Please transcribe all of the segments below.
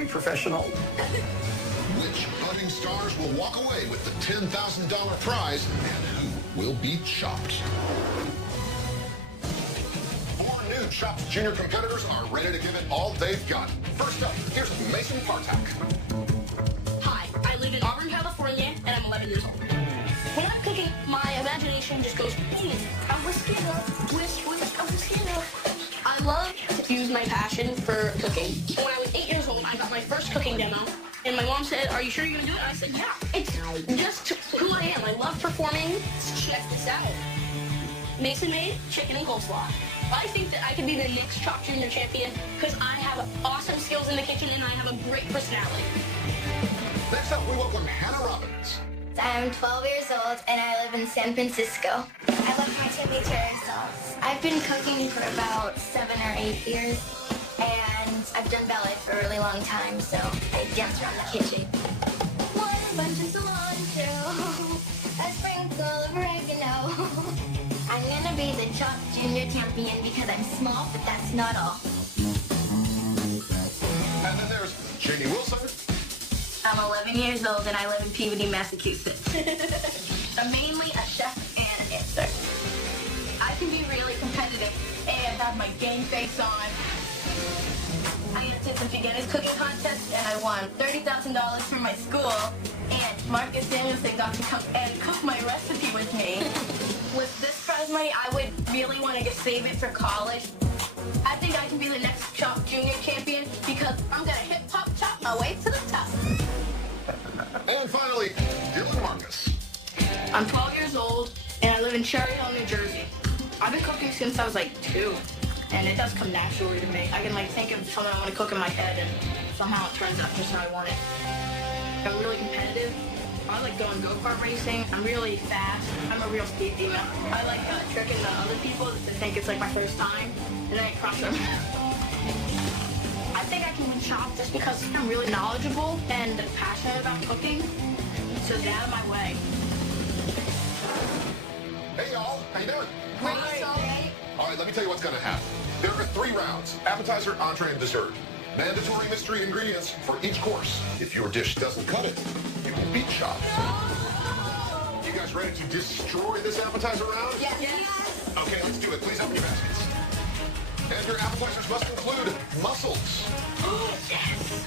very professional. Which budding stars will walk away with the $10,000 prize, and who will be chopped? 4 new Chopped Junior competitors are ready to give it all they've got. First up, here's Mason Partak. Hi, I live in Auburn, California, and I'm 11 years old. When I'm cooking, my imagination just goes, I'm whisking up, whisk, I'm whisking up. I love to use my passion for cooking. When I was 8 years old, I got my first cooking demo, and my mom said, are you sure you're going to do it? And I said, yeah. It's just who I am. I love performing. Check this out. Mason made chicken and coleslaw. I think that I could be the next Chopped Junior champion because I have awesome skills in the kitchen and I have a great personality. Next up, we welcome Hannah Robbins. I'm 12 years old and I live in San Francisco. I love my chimichurri sauce. I've been cooking for about 7 or 8 years and I've done ballet for a really long time, so I dance around the kitchen. 1 bunch of cilantro, a sprinkle of oregano. I'm gonna be the Chopped Junior champion because I'm small, but that's not all. And then there's Janie Wilson. I'm 11 years old and I live in Peabody, Massachusetts. I'm mainly a chef and a dancer. I can be really competitive and have my game face on. I entered the beginner's cooking contest and I won $30,000 from my school. And Marcus Danielson got to come and cook my recipe with me. With this prize money, I would really want to save it for college. I think I can be the next Chopped Junior champion because I'm going to hip-hop chop my way to the top. And finally, Dylan Marcus. I'm 12 years old and I live in Cherry Hill, New Jersey. I've been cooking since I was like 2 and it does come naturally to me. I can think of something I want to cook in my head and somehow it turns out just how I want it. I'm really competitive. I like going go-kart racing. I'm really fast. I'm a real speed demon. I like tricking the other people to think it's like my first time and then I crush them. I think I can win Chopped just because I'm really knowledgeable and passionate about cooking, so get out of my way. Hey y'all, how you doing? Great. All right, let me tell you what's gonna happen. There are 3 rounds: appetizer, entree, and dessert. Mandatory mystery ingredients for each course. If your dish doesn't cut it, you will be chopped. You guys ready to destroy this appetizer round? Yes. Okay, let's do it. Please open your baskets. And your appetizers must include mussels, Yes.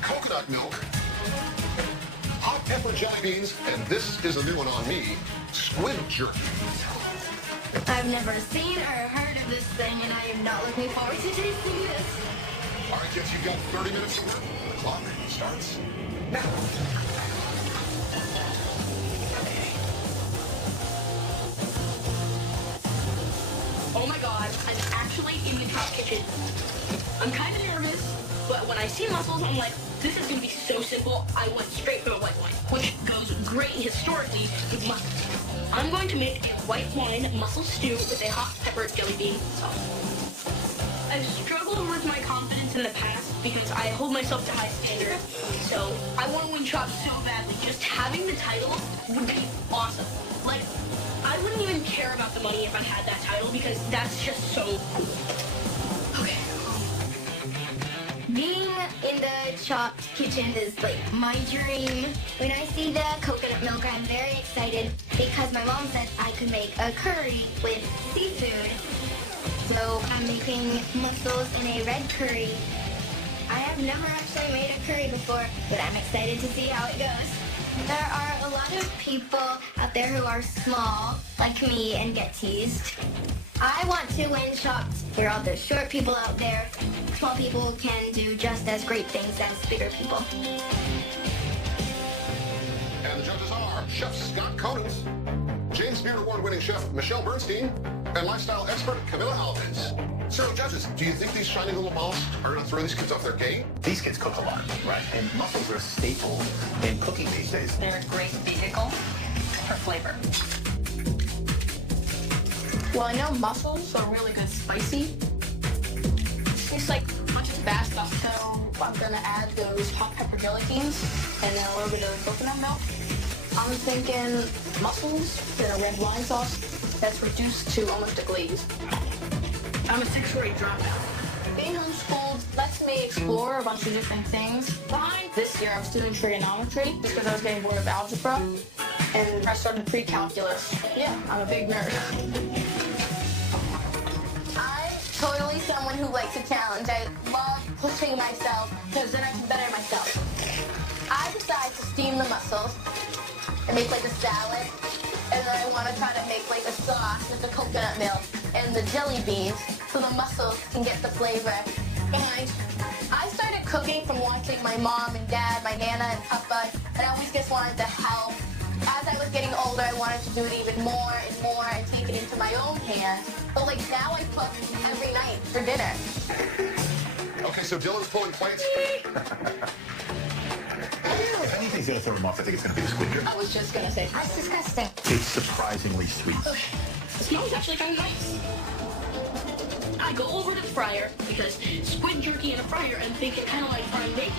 coconut milk, hot pepper jelly beans, and this is a new one on me, squid jerky. I've never seen or heard of this thing and I am not looking forward to tasting this. All right, kids, you've got 30 minutes to work. The clock starts now. Oh my god, I'm actually in the Chopped kitchen. I'm kind of nervous, but when I see mussels, I'm like, this is going to be so simple. I went straight for a white wine, which goes great historically with mussels. I'm going to make a white wine mussel stew with a hot pepper jelly bean sauce. I've struggled with my confidence in the past because I hold myself to high standards, so I want to win Chopped so badly. Just having the title would be awesome. Like, I wouldn't even care about the money if I had that title because that's just so cool. Okay. Being in the Chopped kitchen is like my dream. When I see the coconut milk, I'm very excited because my mom said I could make a curry with seafood. So I'm making mussels in a red curry. I have never actually made a curry before, but I'm excited to see how it goes. There are a lot of people out there who are small, like me, and get teased. I want to win Chopped. There are other short people out there. Small people can do just as great things as bigger people. And the judges are Chef Scott Conant, James Beard Award-winning chef Michelle Bernstein, and lifestyle expert Camilla Alves. So, judges, do you think these shiny little mouths are going to throw these kids off their game? These kids cook a lot, right? And mussels are a staple in cooking these days. They're a great vehicle for flavor. Well, I know mussels are really good spicy. It's like a bunch of bad stuff, so I'm gonna add those hot pepper jelly beans and then a little bit of coconut milk. I'm thinking mussels in a red wine sauce that's reduced to almost a glaze. I'm a 6th grade dropout. Being homeschooled lets me explore a bunch of different things. Behind this year, I was doing trigonometry just because I was getting bored of algebra. And I started pre-calculus. Yeah, I'm a big nerd. I'm totally someone who likes a challenge. I love pushing myself because then I can better myself. I decided to steam the mussels and make like a salad. And then I want to try to make like a sauce with the coconut milk and the jelly beans so the mussels can get the flavor. And I started cooking from watching my mom and dad, my Nana and Papa, and I always just wanted to help. As I was getting older, I wanted to do it even more and take it into my own hands. But like now I cook every night for dinner. Okay, so Dylan's pulling plates. If anything's going to throw him off, I think it's going to be the squid jerky. I was just going to say. That's disgusting. It's surprisingly sweet. It smells actually kind of nice. I go over to the fryer because squid jerky in a fryer and thinking kind of like frying bacon.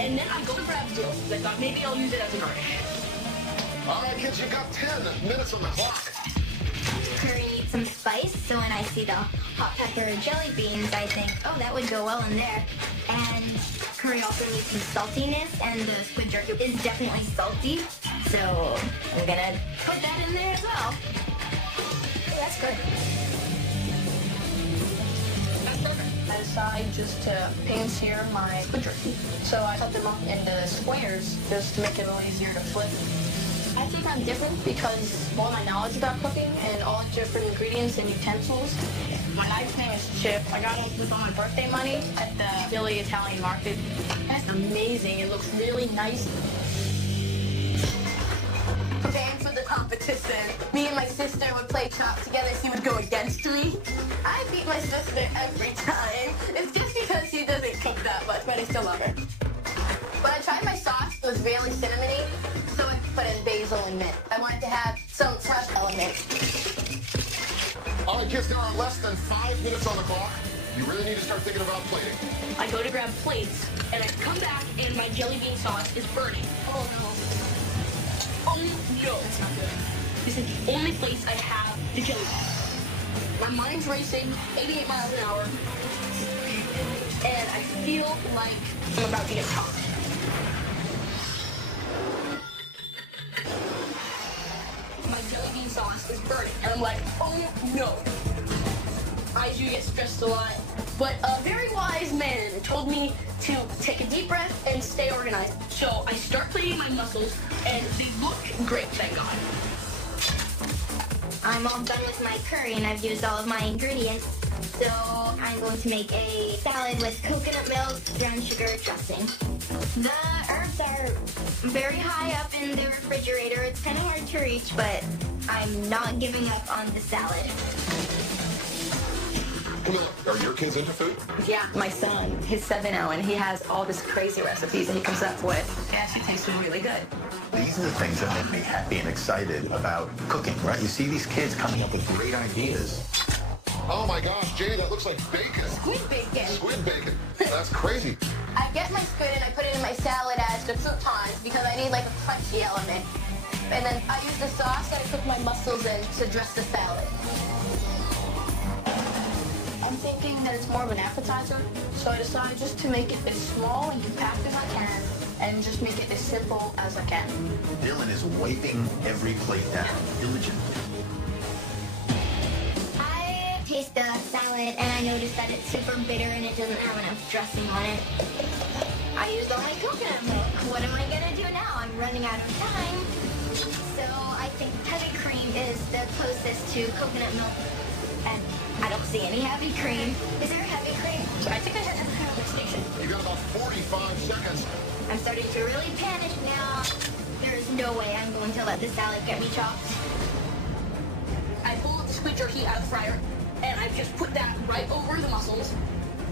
And then I go to grab dill because I thought maybe I'll use it as a garnish. All right, kids, you got 10 minutes on the clock. Curry needs some spice, so when I see the hot pepper jelly beans, I think, oh, that would go well in there. And curry also needs some saltiness, and the squid jerky is definitely salty, so I'm gonna put that in there as well. Oh, that's good. I decided just to pan-sear my squid jerky. So I cut them up into squares just to make it a little easier to flip. I think I'm different because of all my knowledge about cooking and all the different ingredients and utensils. My knife's name is Chip. I got it with all my birthday money at the Philly Italian market. That's amazing. It looks really nice. Preparing for the competition, me and my sister would play chop together. She would go against me. I beat my sister every time. It's just because she doesn't cook that much, but I still love her. When I tried my sauce, it was really cinnamony, so I put in basil and mint. I wanted to have some fresh elements. All right, kids, there are less than 5 minutes on the clock. You really need to start thinking about plating. I go to grab plates and I come back and my jelly bean sauce is burning. Oh no. Oh no, it's not good. This is the only place I have the jelly beans. My mind's racing, 88 miles an hour, and I feel like I'm about to get caught. My jelly bean sauce is burning, and I'm like, oh no. I do get stressed a lot, but a very wise man told me to take a deep breath and stay organized. So I start plating my mussels, and they look great, thank God. I'm all done with my curry and I've used all of my ingredients. So I'm going to make a salad with coconut milk, brown sugar, dressing. The herbs are very high up in the refrigerator. It's kind of hard to reach, but I'm not giving up on the salad. Camilla, are your kids into food? Yeah, my son, he's 7 now, and he has all these crazy recipes that he comes up with. It actually tastes really good. These are the things that make me happy and excited about cooking, right? You see these kids coming up with great ideas. Oh my gosh, Jay, that looks like bacon. Squid bacon. Squid bacon. That's crazy. I get my squid and I put it in my salad as the croutons because I need like a crunchy element. And then I use the sauce that I cook my mussels in to dress the salad. I'm thinking that it's more of an appetizer, so I decided just to make it as small and compact as I can and just make it as simple as I can. Dylan is wiping every plate down diligently. I taste the salad and I noticed that it's super bitter and it doesn't have enough dressing on it. I used all my coconut milk. What am I gonna do now? I'm running out of time. So I think heavy cream is the closest to coconut milk. And I don't see any heavy cream. Is there heavy cream? I think I had a heavy station. You got about 45 seconds. I'm starting to really panic now. There is no way I'm going to let the salad get me chopped. I pull the squid jerky out of the fryer, and I just put that right over the mussels,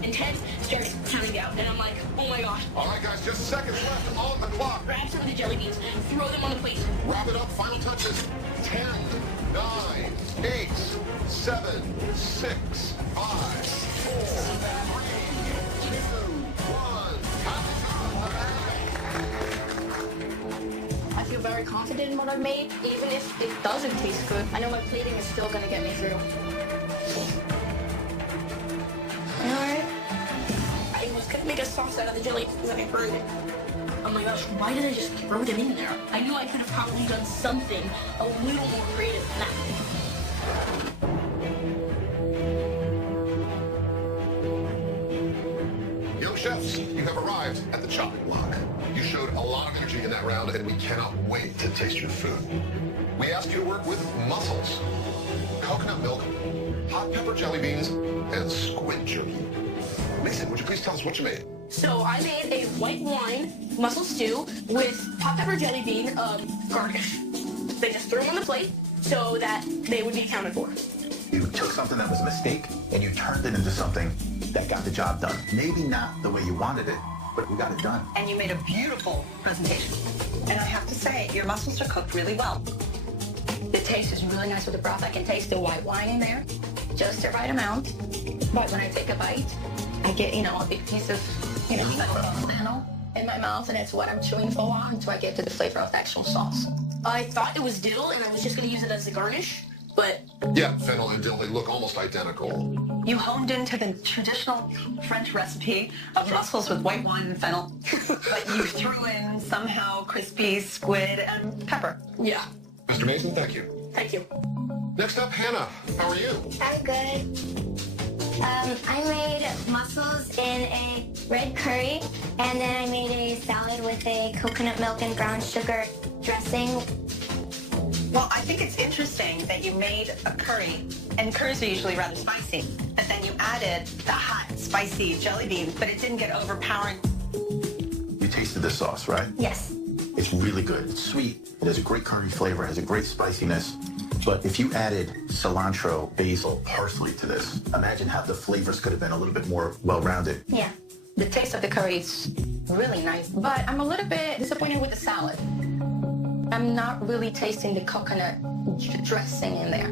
and Ted starts counting down, and I'm like, oh my gosh. All right, guys, just seconds left on the clock. Grab some of the jelly beans, throw them on the plate. Wrap it up. Final touches. 10, 9, 8, 7, 6, 5, 4, 3, 2, 1. I feel very confident in what I've made, even if it doesn't taste good. I know my plating is still gonna get me through. Alright. make a sauce out of the jelly that I brewed. Oh my gosh, why did I just throw them in there? I knew I could have probably done something a little more creative than that. Young chefs, you have arrived at the chopping block. You showed a lot of energy in that round, and we cannot wait to taste your food. We asked you to work with mussels, coconut milk, hot pepper jelly beans, and squid jerky. Mason, would you please tell us what you made? So I made a white wine mussel stew with hot pepper jelly bean garnish. They just threw them on the plate so that they would be accounted for. You took something that was a mistake and you turned it into something that got the job done. Maybe not the way you wanted it, but we got it done. And you made a beautiful presentation. And I have to say, your mussels are cooked really well. The taste is really nice with the broth. I can taste the white wine in there, just the right amount. But when I take a bite, I get, a big piece of, fennel in my mouth, and it's what I'm chewing for a while until I get to the flavor of the actual sauce. I thought it was dill, and I was just going to use it as a garnish, but... Yeah, fennel and dill, they look almost identical. You honed into the traditional French recipe of mussels with white wine and fennel, but you threw in somehow crispy squid and pepper. Yeah. Mr. Mason, thank you. Thank you. Next up, Hannah. How are you? I'm good. I made mussels in a red curry, and then I made a salad with a coconut milk and brown sugar dressing. Well, I think it's interesting that you made a curry, and curries are usually rather spicy, but then you added the hot, spicy jelly beans, but it didn't get overpowering. You tasted this sauce, right? Yes. It's really good. It's sweet. It has a great curry flavor. It has a great spiciness. But if you added cilantro, basil, parsley to this, imagine how the flavors could have been a little bit more well-rounded. Yeah. The taste of the curry is really nice, but I'm a little bit disappointed with the salad. I'm not really tasting the coconut dressing in there.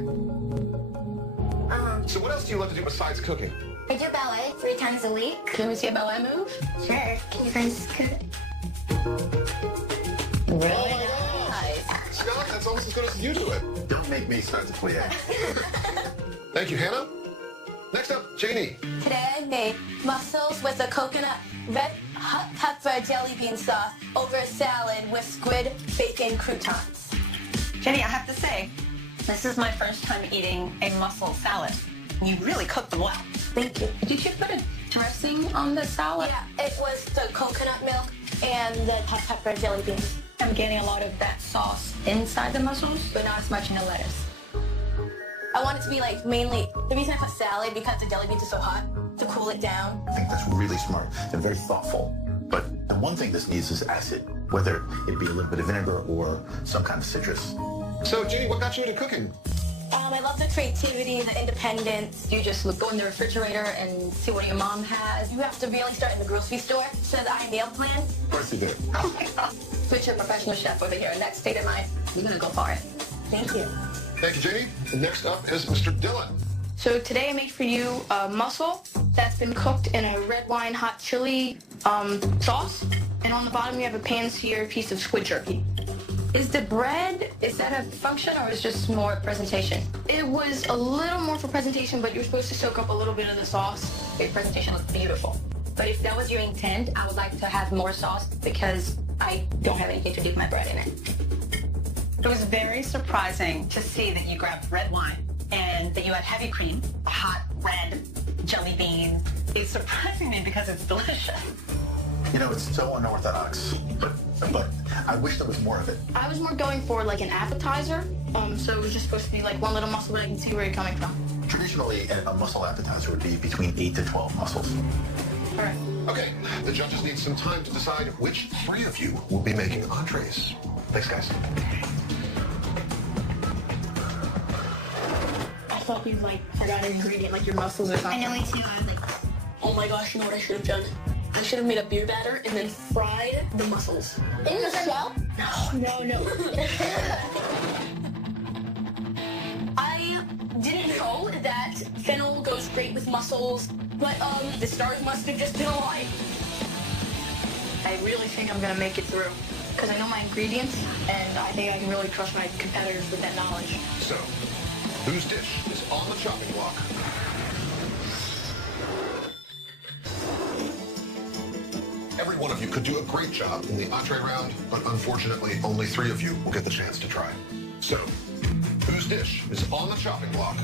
So what else do you love to do besides cooking? I do ballet 3 times a week. Can we see a ballet move? Sure. Can you guys cook? Really nice. Scott, that's almost as good as you do it. Don't make me start to play that. Thank you, Hannah. Next up, Janie. Today I made mussels with a coconut red hot pepper jelly bean sauce over a salad with squid bacon croutons. Jenny, I have to say, this is my first time eating a mussel salad. You really cooked them well. Thank you. Did you put a dressing on the salad? Yeah, it was the coconut milk and the hot pepper jelly beans. I'm getting a lot of that sauce inside the mussels, but not as much in the lettuce. I want it to be mainly, the reason I put salad because the jelly beans are so hot, to cool it down. I think that's really smart and very thoughtful. But the one thing this needs is acid, whether it be a little bit of vinegar or some kind of citrus. So, Janie, what got you into cooking? I love the creativity, the independence. You just go in the refrigerator and see what your mom has. You have to really start in the grocery store so that I meal plan. Of course you do. Put your professional chef over here in that state of mind. You're gonna go for it. Thank you. Thank you, Janie. Next up is Mr. Dylan. So today I made for you a mussel that's been cooked in a red wine hot chili sauce. And on the bottom you have a pan-seared piece of squid jerky. Is the bread, is that a function or is it just more presentation? It was a little more for presentation, but you're supposed to soak up a little bit of the sauce. Your presentation looks beautiful. But if that was your intent, I would like to have more sauce because I don't have anything to dip my bread in it. It was very surprising to see that you grabbed red wine and that you had heavy cream, a hot red jelly bean. It's surprising me because it's delicious. You know, it's so unorthodox, but I wish there was more of it. I was more going for an appetizer, so it was just supposed to be one little mussel, but I can see where you're coming from. Traditionally, a mussel appetizer would be between 8 to 12 mussels. All right. Okay, the judges need some time to decide which 3 of you will be making entrees. Thanks, guys. I thought you forgot an ingredient, your mussels or something. I know, me too. I was like, Oh my gosh, you know what I should have done? I should have made a beer batter and then fried the mussels. In the shell? No. I didn't know that fennel goes great with mussels, but the stars must have just been alive. I really think I'm gonna make it through because I know my ingredients and I think I can really crush my competitors with that knowledge. So, whose dish is on the chopping block? Every one of you could do a great job in the entree round, but unfortunately, only 3 of you will get the chance to try. So, whose dish is on the chopping block?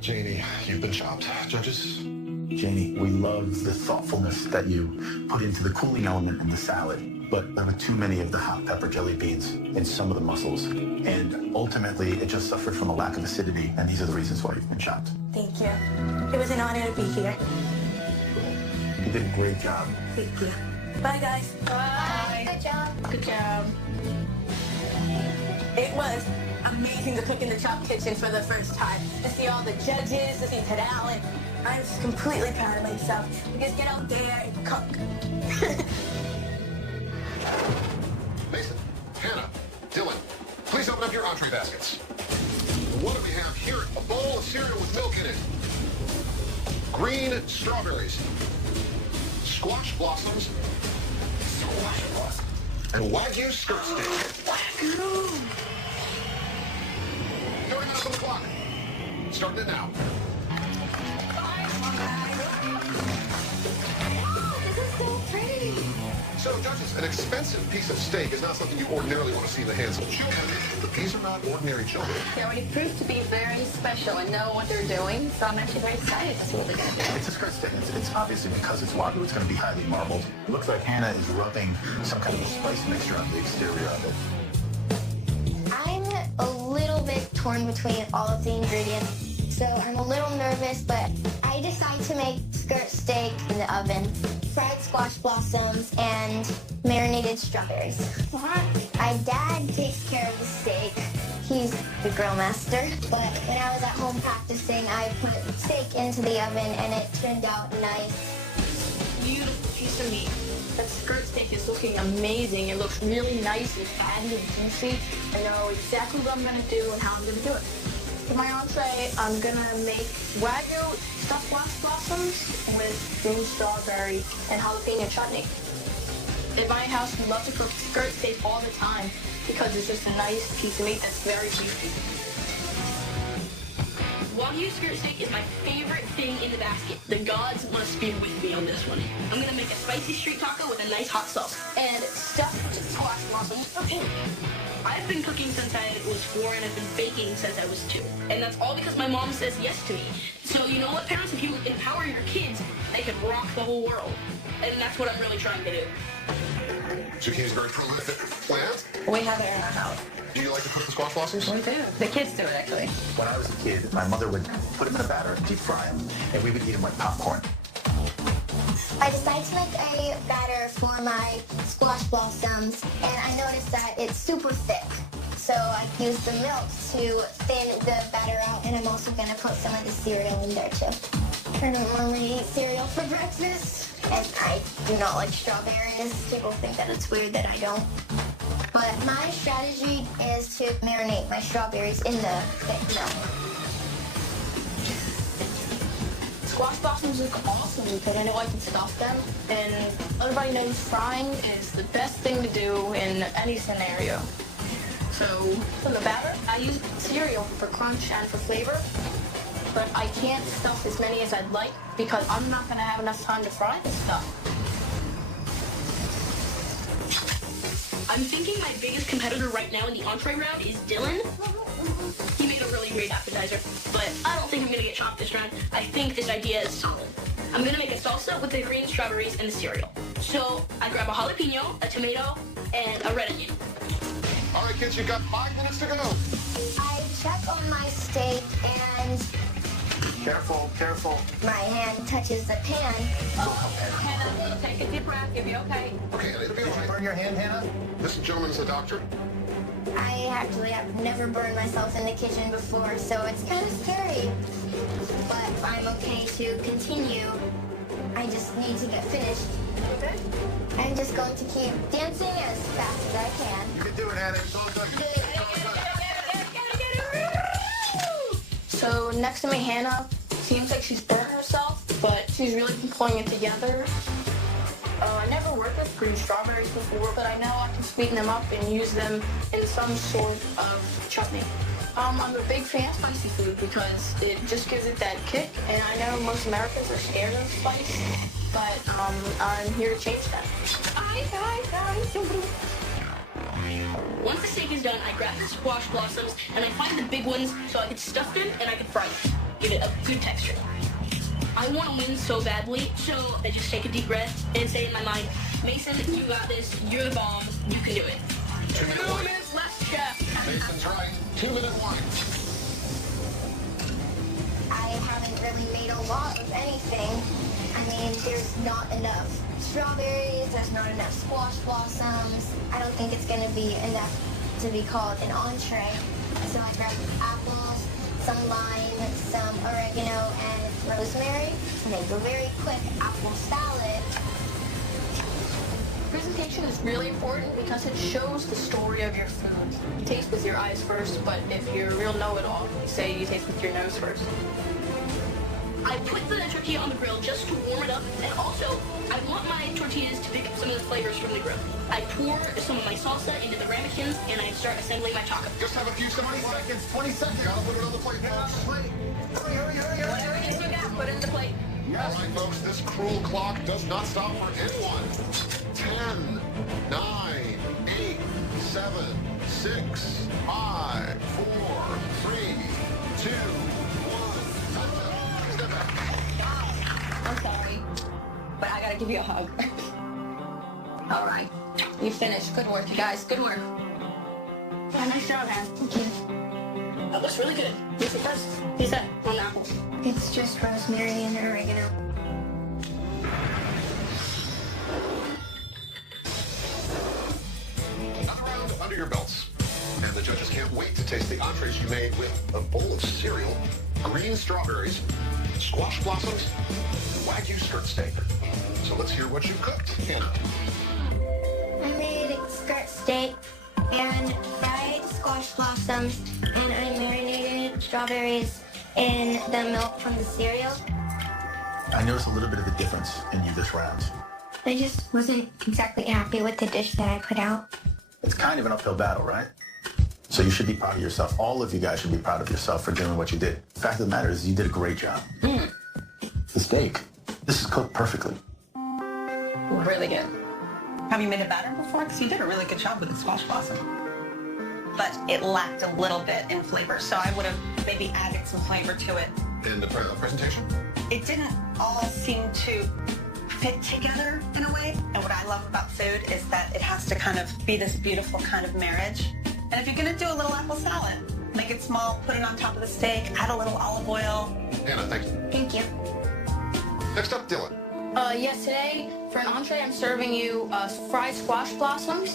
Janie, you've been chopped. Judges? Janie, we love the thoughtfulness that you put into the cooling element in the salad, but there were too many of the hot pepper jelly beans in some of the mussels. And ultimately, it just suffered from a lack of acidity, and these are the reasons why you've been chopped. Thank you. It was an honor to be here. You did a great job. Thank you. Bye, guys. Bye. Good job. Good job. It was amazing to cook in the Chop Kitchen for the first time. To see all the judges, to see talent. I'm just completely proud of myself. You just get out there and cook. Mason, Hannah, Dylan, please open up your entree baskets. What do we have here? A bowl of cereal with milk in it. Green strawberries. Squash blossoms. And Wagyu skirt steak. Wagyu! 30 minutes on the clock. Starting it now. So, judges, an expensive piece of steak is not something you ordinarily want to see in the hands of children, but these are not ordinary children. Yeah, well, you proved to be very special and know what they're doing, so I'm actually very excited to see what they're going to do. It's a skirt steak. It's obviously because it's Wagyu, it's going to be highly marbled. It looks like Hannah is rubbing some kind of a spice mixture on the exterior of it. I'm a little bit torn between all of the ingredients, so I'm a little nervous, but I decided to make skirt steak in the oven, fried squash blossoms, and marinated strawberries. What? My dad takes care of the steak. He's the grill master, but when I was at home practicing, I put steak into the oven, and it turned out nice. Beautiful piece of meat. That skirt steak is looking amazing. It looks really nice and fatty and juicy. I know exactly what I'm going to do and how I'm going to do it. For my entree, I'm going to make Wagyu stuffed blossoms with green strawberry and jalapeno chutney. In my house, we love to cook skirt steak all the time because it's just a nice piece of meat that's very juicy. Wagyu skirt steak is my favorite thing in the basket. The gods must be with me on this one. I'm gonna make a spicy street taco with a nice hot sauce and stuffed squash blossoms for pink. I've been cooking since I was 4 and I've been baking since I was 2. And that's all because my mom says yes to me. So you know what, parents? If you empower your kids, they can rock the whole world. And that's what I'm really trying to do. Zucchini is a very prolific plant. We have it in our house. Do you like to cook the squash blossoms? We do. The kids do it, actually. When I was a kid, my mother would put them in a batter, deep fry them, and we would eat them like popcorn. I decided to make a batter for my squash blossoms, and I noticed that it's super thick. So I used the milk to thin the batter out, and I'm also going to put some of the cereal in there too. I don't normally eat cereal for breakfast, and I do not like strawberries. People think that it's weird that I don't. But my strategy is to marinate my strawberries in the thick milk. Squash blossoms look awesome because I know I can stuff them. And everybody knows frying is the best thing to do in any scenario. So for the batter, I use cereal for crunch and for flavor. But I can't stuff as many as I'd like because I'm not going to have enough time to fry this stuff. I'm thinking my biggest competitor right now in the entree round is Dylan. He made a really great appetizer, but I don't think I'm going to get chopped this round. I think this idea is solid. I'm going to make a salsa with the green strawberries and the cereal. So I grab a jalapeno, a tomato, and a red onion. All right, kids, you've got 5 minutes to go. I check on my steak, and Careful, careful. my hand touches the pan. Hannah, take a deep breath. You'll be okay. Okay, it'll be all right. Burn your hand, Hannah? This gentleman is a doctor. I actually have never burned myself in the kitchen before, so it's kind of scary. But I'm okay to continue. I just need to get finished. Okay. I'm just going to keep dancing as fast as I can. You can do it, Hannah. It's all good. So next to me, Hannah seems like she's burned herself, but she's really been pulling it together. I never worked with green strawberries before, but I know I can sweeten them up and use them in some sort of chutney. I'm a big fan of spicy food because it just gives it that kick, and I know most Americans are scared of spice, but I'm here to change that. Once the steak is done, I grab the squash blossoms and I find the big ones so I can stuff them and I can fry them. Give it a good texture. I want to win so badly, so I just take a deep breath and say in my mind, Mason, you got this, you're the bomb, you can do it. 2 minute 2 warning. minutes left, chef. Mason's right. 2 minute warning. I haven't really made a lot of anything. I mean, there's not enough strawberries, there's not enough squash blossoms. I don't think it's gonna be enough to be called an entree. So I grabbed apples, some lime, some oregano, and rosemary to make a very quick apple salad. Presentation is really important because it shows the story of your food. You taste with your eyes first, but if you're a real know-it-all, you say you taste with your nose first. I put the tortilla on the grill just to warm it up, and also, I want my tortillas to pick up some of the flavors from the grill. I pour some of my salsa into the ramekins, and I start assembling my taco. Just have a few 20 seconds. 20 seconds. Gotta put it on the plate, folks. Hurry. Whatever it is you got, put it in the plate. All right, folks, this cruel clock does not stop for anyone. 10, 9, 8, 7, 6, 5, 4, 3, 2, 1. Step back. I'm sorry, but I gotta give you a hug. All right, you finished. Good work, you guys. Good work. Yeah, nice job, man. Thank you. That looks really good. What's it first? Who's that? On the apples. It's just rosemary and oregano. Another round under your belts. And the judges can't wait to taste the entrees you made with a bowl of cereal, green strawberries, squash blossoms, Wagyu skirt steak. So let's hear what you cooked, Hannah. I made skirt steak and fried squash blossoms, and I marinated strawberries in the milk from the cereal. I noticed a little bit of a difference in you this round. I just wasn't exactly happy with the dish that I put out. It's kind of an uphill battle, right? So you should be proud of yourself. All of you guys should be proud of yourself for doing what you did. The fact of the matter is you did a great job. The steak, this is cooked perfectly. Really good. Have you made a batter before? Because you did a really good job with the squash blossom. But it lacked a little bit in flavor, so I would have maybe added some flavor to it. And the presentation? It didn't all seem to fit together in a way. And what I love about food is that it has to kind of be this beautiful kind of marriage. And if you're going to do a little apple salad, make it small, put it on top of the steak, add a little olive oil. Hannah, thank you. Thank you. Next up, Dylan. Yes, today, for an entree, I'm serving you fried squash blossoms.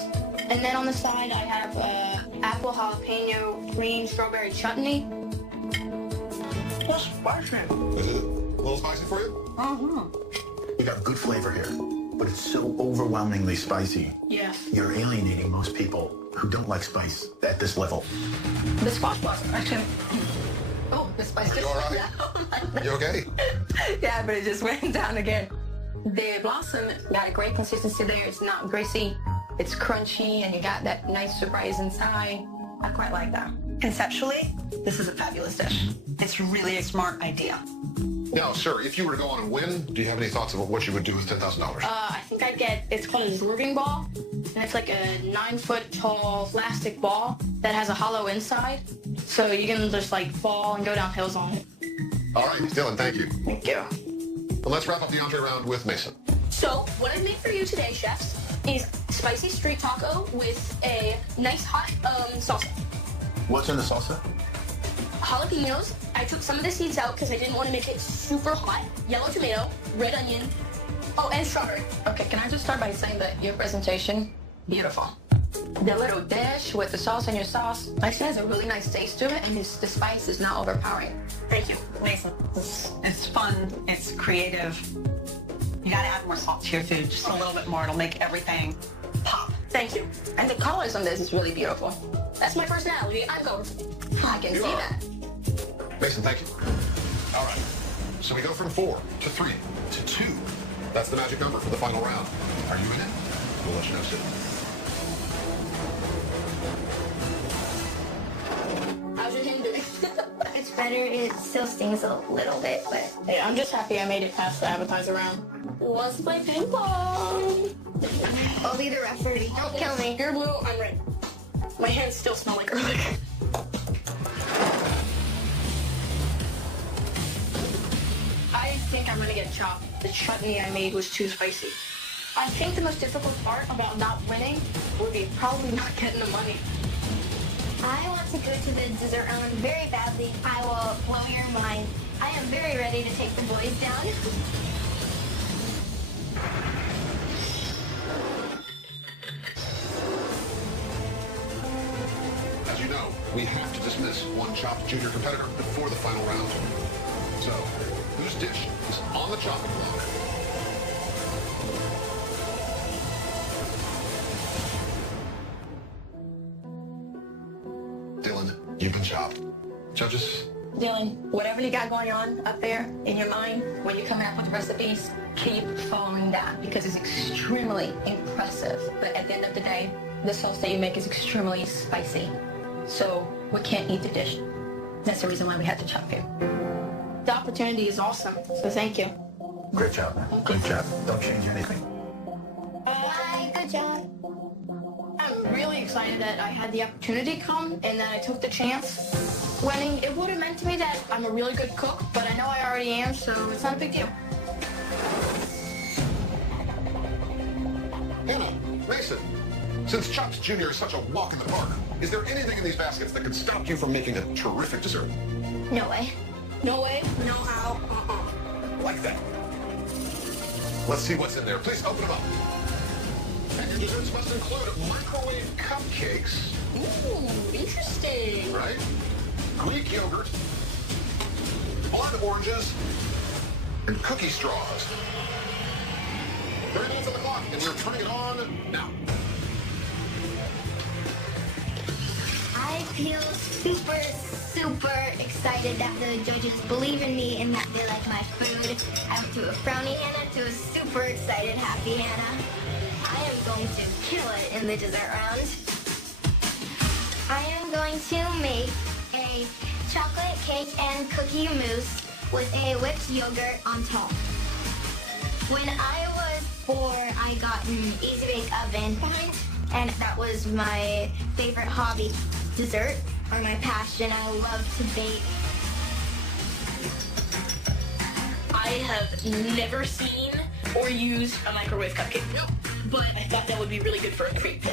And then on the side, I have apple jalapeno green strawberry chutney. What's spicy? Is it a little spicy for you? You got good flavor here, but it's so overwhelmingly spicy. Yes. You're alienating most people who don't like spice at this level. The squash blossom, actually. Oh, the spice. Are you all right? Yeah. You okay? Yeah, but it just went down again. The blossom got a great consistency there. It's not greasy. It's crunchy, and you got that nice surprise inside. I quite like that. Conceptually, this is a fabulous dish. It's really a smart idea. Now, sir, if you were to go on and win, do you have any thoughts about what you would do with $10,000? I think I'd get, it's called a Zwerving ball, and it's like a 9-foot tall plastic ball that has a hollow inside, so you can just like fall and go down hills on it. All right, Dylan, thank you. Thank you. Well, let's wrap up the entree round with Mason. So, what I made for you today, chefs, is spicy street taco with a nice hot salsa. What's in the salsa? Jalapenos. I took some of the seeds out because I didn't want to make it super hot. Yellow tomato, red onion, oh, and strawberry. Okay, can I just start by saying that your presentation, beautiful. The little dish with the sauce and your sauce, actually has a really nice taste to it, and the spice is not overpowering. Thank you. Mason, it's fun, it's creative. You gotta add more salt to your food, just a little bit more. It'll make everything pop. Thank you. And the colors on this is really beautiful. That's my personality. I'm colorful. I can see that. Mason, thank you. All right. So we go from 4 to 3 to 2. That's the magic number for the final round. Are you in it? We'll let you know soon. How's your batter, it still stings a little bit, but... Hey, I'm just happy I made it past the appetizer round. Let's play ping pong. I'll be the referee. Don't kill me. You're blue, I'm red. My hands still smell like garlic. I think I'm gonna get chopped. The chutney I made was too spicy. I think the most difficult part about not winning would be probably not getting the money. I want to go to the dessert island very badly. I will blow your mind. I am very ready to take the boys down. As you know, we have to dismiss one chopped junior competitor before the final round. So, whose dish is on the chopping block? Dylan, you've been chopped. Judges? Dylan, whatever you got going on up there in your mind when you're coming up with recipes, keep following that because it's extremely impressive. But at the end of the day, the sauce that you make is extremely spicy. So we can't eat the dish. That's the reason why we had to chop you. The opportunity is awesome, so thank you. Great job, man. Great job. Don't change anything. Bye, good job. I'm really excited that I had the opportunity come and that I took the chance. Winning, it would have meant to me that I'm a really good cook, but I know I already am, so it's not a big deal. Hannah, Mason, since Chopped Junior is such a walk in the park, is there anything in these baskets that could stop you from making a terrific dessert? No way. No way, no how, Like that. Let's see what's in there. Please open them up. And your desserts must include microwave cupcakes. Ooh, interesting. Right? Greek yogurt, blood oranges, and cookie straws. 30 minutes on the clock, and we're turning it on now. I feel super, super excited that the judges believe in me and that they like my food. I went to a frowny Hannah to a super excited happy Hannah. I am going to kill it in the dessert round. I am going to make a chocolate cake and cookie mousse with a whipped yogurt on top. When I was 4, I got an easy bake oven, and that was my favorite hobby. Dessert or my passion. I love to bake. I have never seen or used a microwave cupcake. Nope. But I thought that would be really good for a crepe.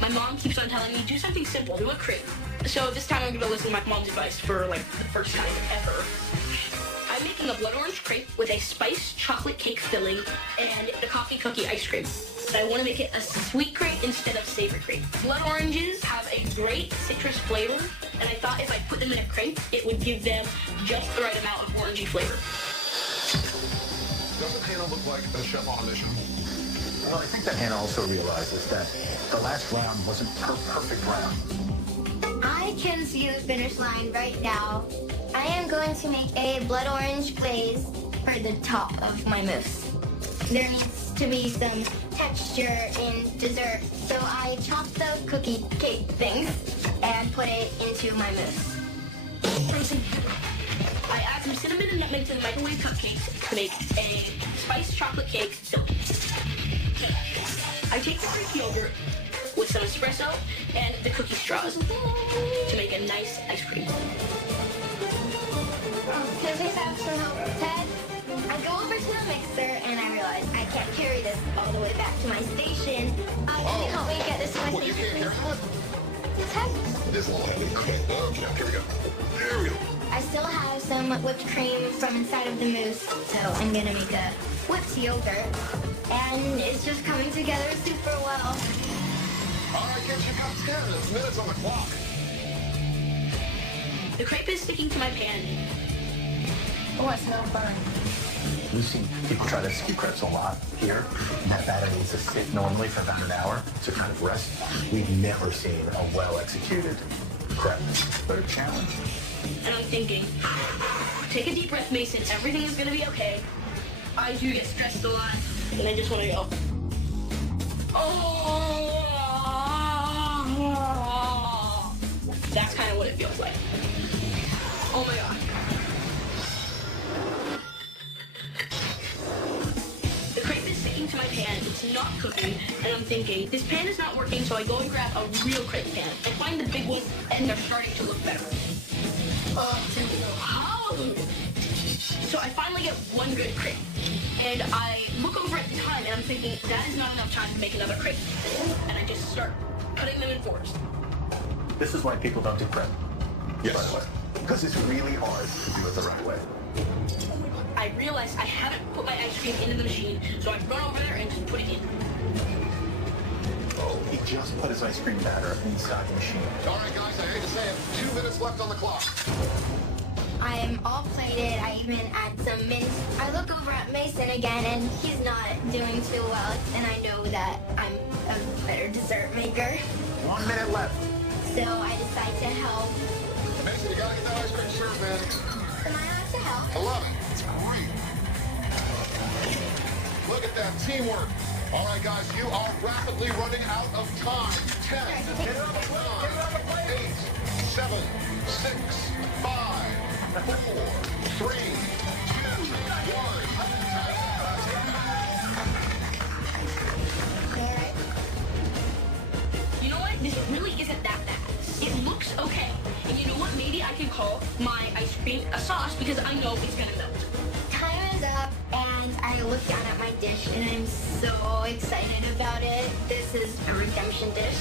My mom keeps on telling me, do something simple, do a crepe. So this time I'm gonna listen to my mom's advice for like the first time ever. I'm making a blood orange crepe with a spiced chocolate cake filling and the coffee cookie ice cream. I want to make it a sweet crepe instead of savory crepe. Blood oranges have a great citrus flavor, and I thought if I put them in a crepe, it would give them just the right amount of orangey flavor. Doesn't Hannah look like a chef on a mission? Well, I think that Hannah also realizes that the last round wasn't her perfect round. I can see the finish line right now. I am going to make a blood orange glaze for the top of my mousse. There needs to be some texture in dessert, so I chopped the cookie cake things and put it into my mousse. I add some cinnamon and nutmeg to the microwave cupcakes to make a spiced chocolate cake filling. I take the Greek yogurt with some espresso and the cookie straws to make a nice ice cream. Can we have some help, Ted? I go over to the mixer and I realize I can't carry this all the way back to my station. Can you help me get this to my Well, you station, can't carry please? it? Ted? It is a little heavy. Okay, here we go. There we go. I still have some whipped cream from inside of the mousse, so I'm gonna make a whipped yogurt. And it's just coming together super well. All right, kids, you got 10 minutes on the clock. The crepe is sticking to my pan. Oh, I smell burn. We've seen people try to execute crepes a lot here, and that batter needs to sit normally for about an hour to kind of rest. We've never seen a well-executed crepe. But a challenge. And I'm thinking, take a deep breath, Mason. Everything is gonna be okay. I do get stressed a lot, and I just want to go. Oh, that's kind of what it feels like. Oh my god. cooking, and I'm thinking, this pan is not working, so I go and grab a real crepe pan. I find the big one, and they're starting to look better. So I finally get one good crepe. And I look over at the time, and I'm thinking, that is not enough time to make another crepe. And I just start putting them in fours. This is why people don't do prep. Yes. By the way. Because it's really hard to do it the right way. I realized I haven't put my ice cream into the machine, so I run over there and just put it in. He just put his ice cream batter inside the machine. All right, guys, I hate to say it, 2 minutes left on the clock. I am all plated. I even add some mint. I look over at Mason again, and he's not doing too well, and I know that I'm a better dessert maker. 1 minute left. So I decide to help. Mason, you gotta get that ice cream served, man. Am I allowed to help? I love it. It's great. Look at that teamwork. All right, guys, you are rapidly running out of time. 10, 9, 8, 7, 6, 5, 4, 3, 2, 1. You know what? This really isn't that bad. It looks okay. And you know what? Maybe I can call my ice cream a sauce because I know it's gonna melt. Time is up, and I look down at my dish, and I'm so excited about it. This is a redemption dish.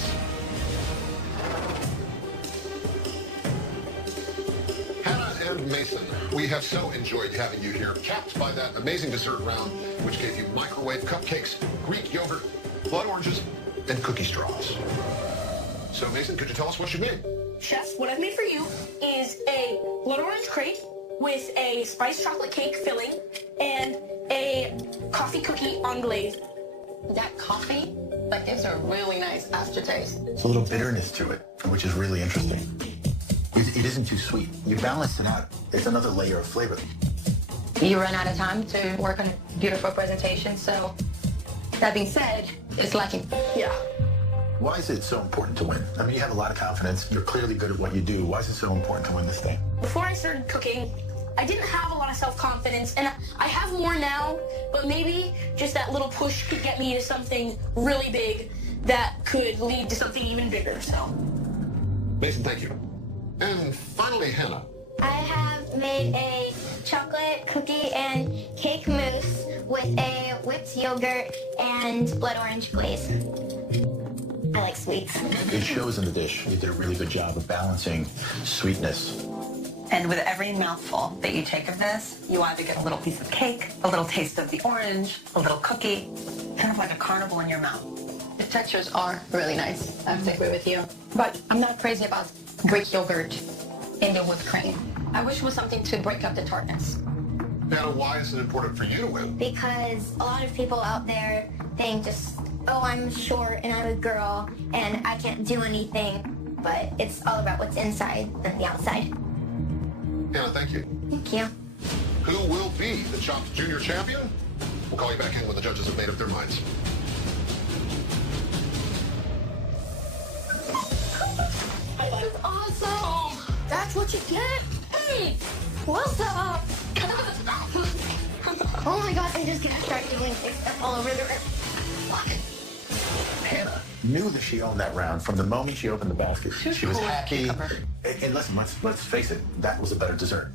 Hannah and Mason, we have so enjoyed having you here, capped by that amazing dessert round, which gave you microwave cupcakes, Greek yogurt, blood oranges, and cookie straws. So, Mason, could you tell us what you made? Chef, what I've made for you is a blood orange crepe with a spiced chocolate cake filling and a coffee cookie on glaze. That coffee, like, gives a really nice aftertaste. There's a little bitterness to it, which is really interesting. It isn't too sweet. You balance it out. It's another layer of flavor. You run out of time to work on a beautiful presentation, so that being said, it's lacking. Yeah. Why is it so important to win? I mean, you have a lot of confidence. You're clearly good at what you do. Why is it so important to win this thing? Before I started cooking, I didn't have a lot of self-confidence, and I have more now, but maybe just that little push could get me to something really big that could lead to something even bigger, so. Mason, thank you. And finally, Hannah. I have made a chocolate cookie and cake mousse with a whipped yogurt and blood orange glaze. I like sweets. It shows in the dish. You did a really good job of balancing sweetness. And with every mouthful that you take of this, you either get a little piece of cake, a little taste of the orange, a little cookie, kind of like a carnival in your mouth. The textures are really nice, I have to agree with you. But I'm not crazy about Greek yogurt in the whipped cream. I wish it was something to break up the tartness. Hannah, why is it important for you to win? Because a lot of people out there think just, oh, I'm short and I'm a girl and I can't do anything. But it's all about what's inside than the outside. Hannah, thank you. Thank you. Who will be the Chopped Junior Champion? We'll call you back in when the judges have made up their minds. That is awesome! That's what you get? Hey! What's up? Oh my god, I'm just gonna start doing stuff all over the room. Hannah knew that she owned that round from the moment she opened the basket. She was happy. And listen, let's face it, that was a better dessert.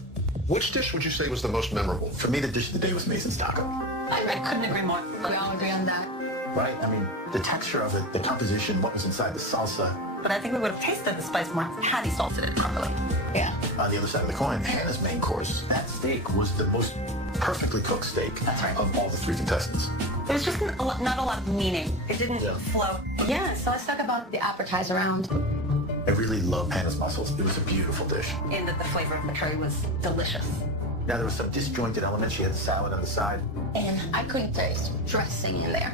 Which dish would you say was the most memorable? For me, the dish of the day was Mason's taco. I couldn't agree more. We all agree on that. Right? I mean, the texture of it, the composition, what was inside the salsa. But I think we would have tasted the spice more had he salted it properly. Yeah. On the other side of the coin, Hannah's main course, that steak was the most perfectly cooked steak That's right. of all the three contestants. There was just not a lot of meaning. It didn't flow. Yeah, so let's talk about the appetizer round. I really love Hannah's mussels. It was a beautiful dish. In that the flavor of the curry was delicious. Now, there was some disjointed elements. She had the salad on the side. And I couldn't taste dressing in there.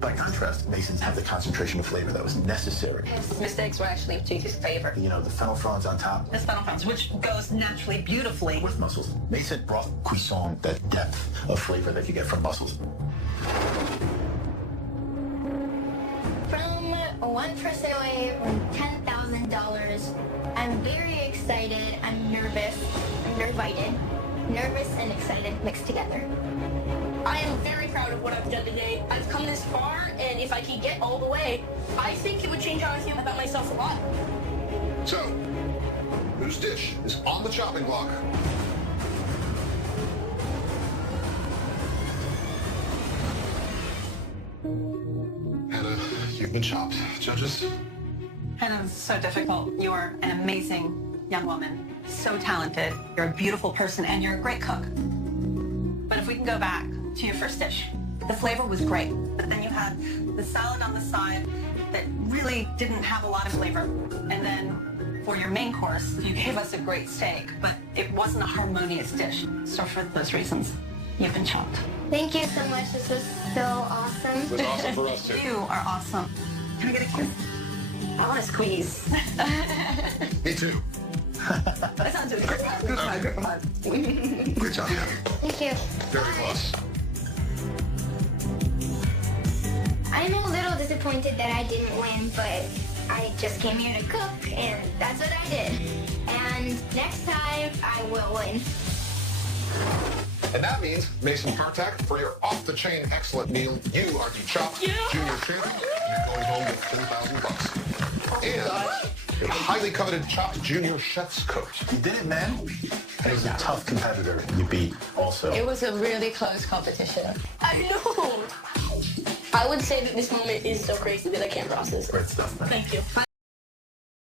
By contrast, Mason's had the concentration of flavor that was necessary. His mistakes were actually to his favor. You know, the fennel fronds on top The fennel fronds, which goes naturally beautifully. with mussels. Mason brought cuisson, that depth of flavor that you get from mussels. From one person away from $10,000, I'm very excited, I'm nervous, I'm nervited. nervous and excited mixed together. I am very proud of what I've done today. I've come this far, and if I could get all the way, I think it would change how I feel about myself a lot. So, whose dish is on the chopping block? Hannah, you've been chopped. Judges? Hannah, it's so difficult. You're an amazing young woman, so talented. You're a beautiful person, and you're a great cook. But if we can go back to your first dish, the flavor was great, but then you had the salad on the side that really didn't have a lot of flavor. And then for your main course, you gave us a great steak, but it wasn't a harmonious dish. So for those reasons, you've been chopped. Thank you so much. This was so awesome. It was awesome for us, too. You are awesome. Can I get a kiss? I want to squeeze. Me too. That sounds good. Group hug. Good job, Hannah. Thank you. Very close. I'm a little disappointed that I didn't win, but I just came here to cook, and that's what I did. And next time, I will win. And that means, Mason Partak, for your off-the-chain excellent meal, you are the chopped junior champion. You're going home with $10,000. And a highly coveted chopped junior chef's coat. You did it, man. It was a tough competitor you beat also. It was a really close competition. I know. I would say that this moment is so crazy that I can't process it. Great stuff, man. Thank you.